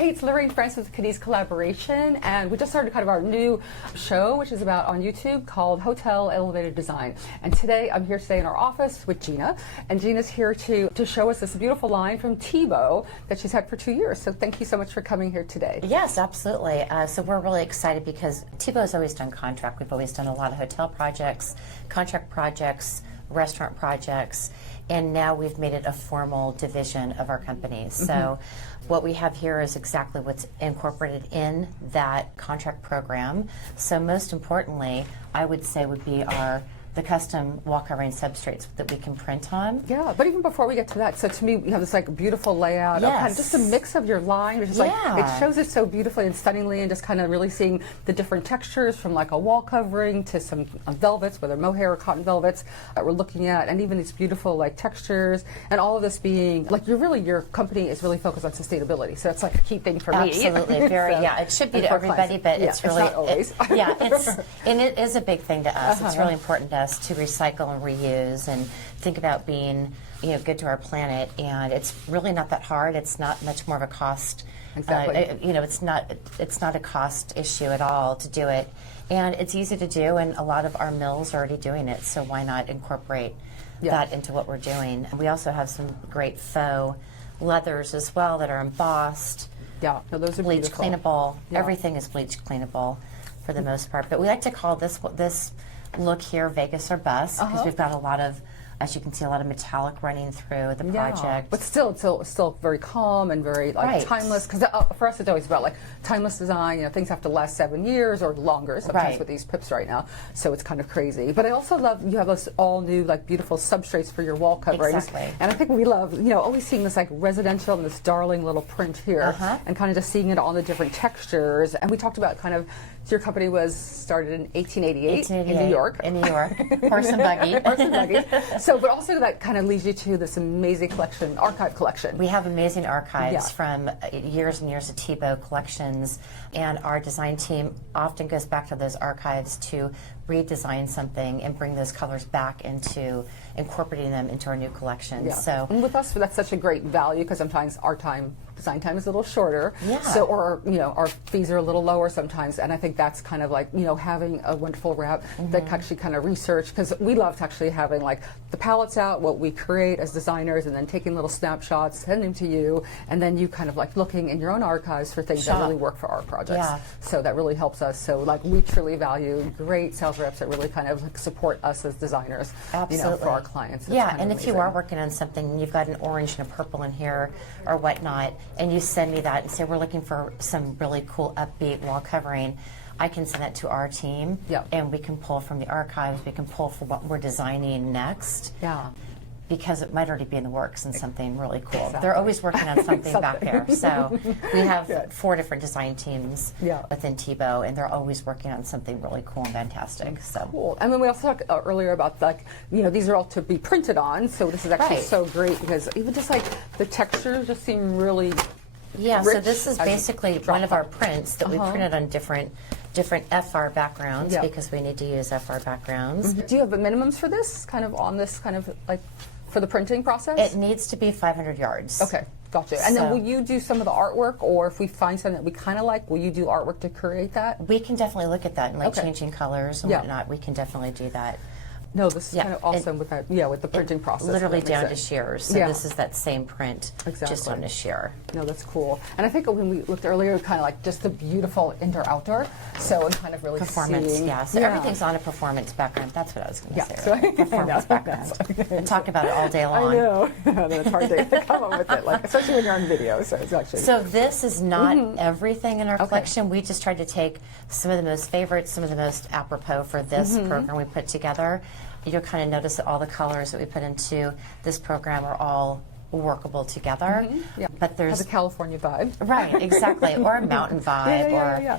Hey, it's Lorraine Francis with Cadiz Collaboration, and we just started kind of our new show, which is about on YouTube, called Hotel Elevated Design. And today, I'm here today in our office with Gina, and Gina's here to show us this beautiful line from Thibaut that she's had for 2 years. So thank you so much for coming here today. Yes, absolutely. So we're really excited because Thibaut has always done contract. We've always done a lot of hotel projects, contract projects, restaurant projects, and now we've made it a formal division of our company. So what we have here is exactly what's incorporated in that contract program. So most importantly, I would say would be the custom wall covering substrates that we can print on. Yeah, but even before we get to that, so to me, you have this like beautiful layout of kind of just a mix of your line, which is like, it shows it so beautifully and stunningly, and just kind of really seeing the different textures from like a wall covering to some velvets, whether mohair or cotton velvets that we're looking at, and even these beautiful like textures, and all of this being like your company is really focused on sustainability, so it's like a key thing for me. Absolutely, very, so, yeah, it should be to everybody, but it's really, not always. And it is a big thing to us. It's really important to us to recycle and reuse and think about being, good to our planet. And it's really not that hard. It's not much more of a cost. Exactly. It's not a cost issue at all to do it, and it's easy to do. And a lot of our mills are already doing it. So why not incorporate that into what we're doing? We also have some great faux leathers as well that are embossed. Yeah, no, those are bleach beautiful. cleanable. Yeah. Everything is bleach cleanable for the most part. But we like to call this look here Vegas or bust, because we've got a lot of, as you can see, a lot of metallic running through the project. But still very calm and very like timeless, because for us it's always about like timeless design. Things have to last 7 years or longer sometimes with these pips right now, so it's kind of crazy. But I also love you have those all new like beautiful substrates for your wall coverings. Exactly. And I think we love always seeing this like residential and this darling little print here, and kind of just seeing it on the different textures. And we talked about kind of your company was started in 1888 in New York. In New York, horse and buggy. Horse and buggy. So, but also that kind of leads you to this amazing collection, archive collection. We have amazing archives from years and years of Thibaut collections, and our design team often goes back to those archives to redesign something and bring those colors back into incorporating them into our new collection. Yeah. So, and with us, that's such a great value, because sometimes our design time is a little shorter. So, or our fees are a little lower sometimes, and I think that's kind of like having a wonderful rep that actually kind of research, because we love actually having like the palettes out, what we create as designers, and then taking little snapshots, sending them to you, and then you kind of like looking in your own archives for things that really work for our projects. So that really helps us. So like we truly value great sales reps that really kind of like support us as designers. For our clients. It's and if you are working on something and you've got an orange and a purple in here or whatnot, and you send me that and say we're looking for some really cool upbeat wall covering, I can send that to our team, and we can pull from the archives. We can pull for what we're designing next. Because it might already be in the works and something really cool. They're always working on something back there. So we have 4 different design teams within Thibaut, and they're always working on something really cool and fantastic. So cool. And then we also talked earlier about like these are all to be printed on. So this is actually so great, because even just like the textures just seem really rich. So this is basically one of our prints that we printed on different FR backgrounds, because we need to use FR backgrounds. Do you have minimums for this kind of on this kind of like for the printing process? It needs to be 500 yards. Okay, gotcha. And then will you do some of the artwork, or if we find something that we kind of like, will you do artwork to create that? We can definitely look at that and like changing colors and whatnot. We can definitely do that. No, this is kind of awesome with that. With the printing process. Literally down to shears. So this is that same print, just on a shear. No, that's cool. And I think when we looked earlier, kind of like just the beautiful indoor-outdoor. So and kind of really performance. seeing, So everything's on a performance background. That's what I was going to say. Performance background. I talk about it all day long. I know. It's hard to come up with it, like especially when you're on video. So it's actually. So this is not everything in our collection. We just tried to take some of the most favorites, some of the most apropos for this program we put together. You'll kind of notice that all the colors that we put into this program are all workable together. But there's a California vibe. Right, exactly. Or a mountain vibe.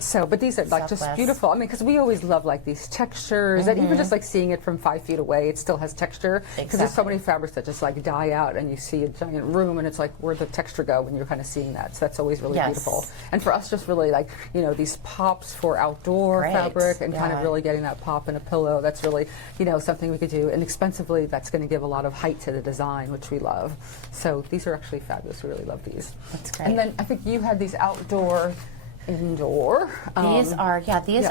So, but these are like just beautiful. I mean, because we always love like these textures, and even just like seeing it from 5 feet away, it still has texture. Because there's so many fabrics that just like die out, and you see a giant room, and it's like where'd the texture go when you're kind of seeing that. So that's always really beautiful. And for us, just really like these pops for outdoor fabric, and kind of really getting that pop in a pillow. That's really something we could do inexpensively. That's going to give a lot of height to the design, which we love. So these are actually fabulous. We really love these. That's great. And then I think you had these outdoor. Indoor. These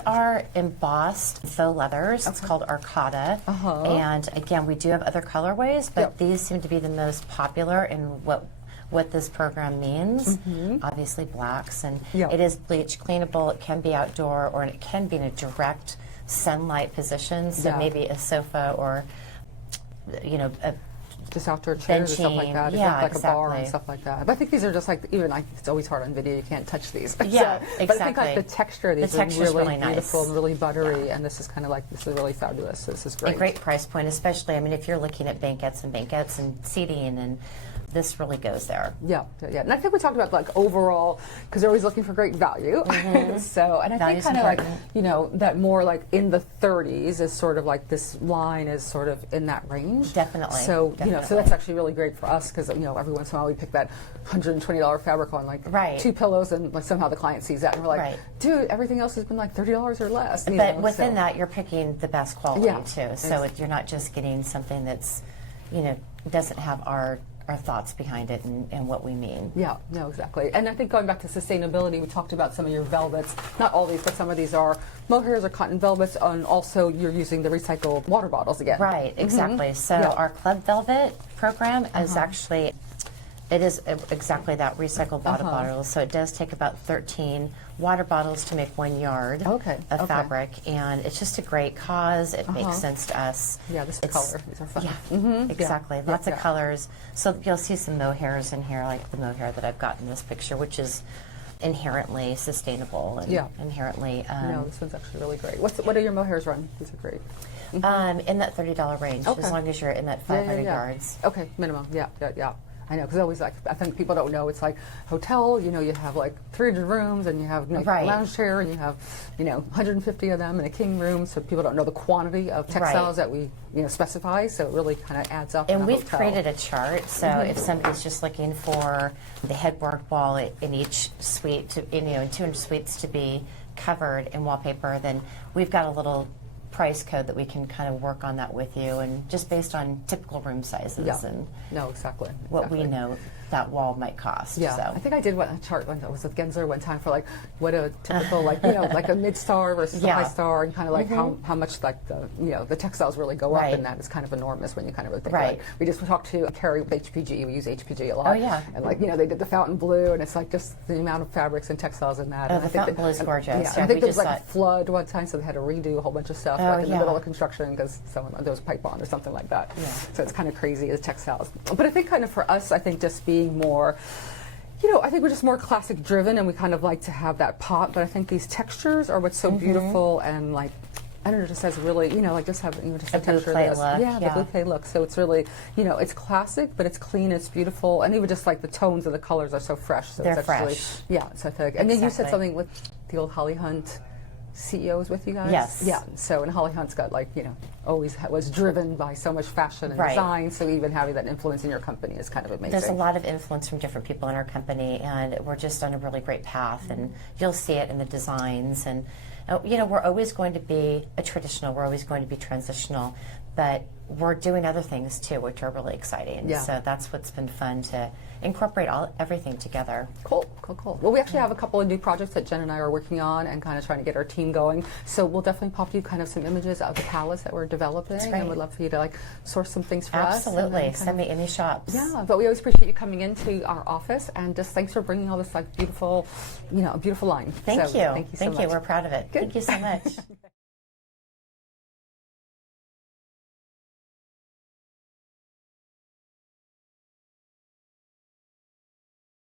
are embossed faux leathers. It's called Arcata. And again, we do have other colorways, but these seem to be the most popular in what this program means. Obviously blacks, and it is bleach cleanable. It can be outdoor, or it can be in a direct sunlight position. So maybe a sofa, or a just outdoor chairs or stuff like that. Like a bar and stuff like that. But I think these are just like, even like, it's always hard on video, you can't touch these. Yeah, exactly. But I think like the texture of these is really beautiful, nice. Really buttery, and this is kind of like, this is really fabulous. This is great. A great price point, especially, I mean, if you're looking at banquettes and seating, and this really goes there. Yeah. And I think we talked about like overall, because they're always looking for great value. So, and I think kind of like, that more like in the 30s is sort of like this line is sort of in that range. Definitely. So, so that's actually really great for us, because, every once in a while we pick that $120 fabric on like 2 pillows, and like somehow the client sees that and we're like, dude, everything else has been like $30 or less. But within that, you're picking the best quality too. So you're not just getting something that's, doesn't have our thoughts behind it and what we mean. Yeah, no, exactly. And I think going back to sustainability, we talked about some of your velvets. Not all these, but some of these are mohairs or cotton velvets, and also you're using the recycled water bottles again. Right, exactly. So our Club Velvet program is actually, it is exactly that, recycled water bottles. So it does take about 13 water bottles to make 1 yard of fabric, and it's just a great cause. It makes sense to us. Yeah, this color, these are fun. Yeah, exactly. Lots of colors. So you'll see some mohairs in here, like the mohair that I've got in this picture, which is inherently sustainable and inherently. No, this one's actually really great. What are your mohairs run? These are great. In that $30 range, as long as you're in that 500 yards. Okay, minimum. Yeah. I know, because always like, I think people don't know, it's like hotel, you have like 300 rooms, and you have a lounge chair, and you have 150 of them in a king room, so people don't know the quantity of textiles that we specify, so it really kind of adds up. And we've created a chart, so if somebody's just looking for the headboard wall in each suite, to, in 200 suites to be covered in wallpaper, then we've got a little price code that we can kind of work on that with you, and just based on typical room sizes and what we know that wall might cost. Yeah, so. I think I did a chart when I was with Gensler one time for like what a typical like like a mid-star versus a high star, and kind of like how much like the textiles really go up, and that is kind of enormous when you kind of think like, we just talked to Carrie with HPG. We use HPG a lot. And like they did the fountain blue, and it's like just the amount of fabrics and textiles in that. Oh, the fountain blue is gorgeous. I think there was like a flood one time, so they had to redo a whole bunch of stuff like in the middle of construction because there was pipe on or something like that. So it's kind of crazy as textiles. But I think kind of for us, I think just being more, I think we're just more classic driven, and we kind of like to have that pop, but I think these textures are what's so beautiful, and like, I don't know, just has really, like just have just a texture of this. The blue clay look. So it's really, it's classic, but it's clean, it's beautiful, and even just like the tones of the colors are so fresh. So they're it's actually, fresh. Yeah, so I think, and then you said something with the old Holly Hunt CEO is with you guys? Yes. Yeah. So, and Holly Hunt's got like, always was driven by so much fashion and design. So even having that influence in your company is kind of amazing. There's a lot of influence from different people in our company, and we're just on a really great path. And you'll see it in the designs. And we're always going to be traditional. We're always going to be transitional, but we're doing other things too, which are really exciting. Yeah. So that's what's been fun to incorporate everything together. Cool. Well, we actually have a couple of new projects that Jen and I are working on and kind of trying to get our team going. So we'll definitely pop you kind of some images of the palettes that we're developing, and we'd love for you to like source some things for us. Absolutely. Send me any shops. Yeah, but we always appreciate you coming into our office, and just thanks for bringing all this like beautiful, beautiful line. Thank you. Thank you so much. We're proud of it. Good. Thank you so much.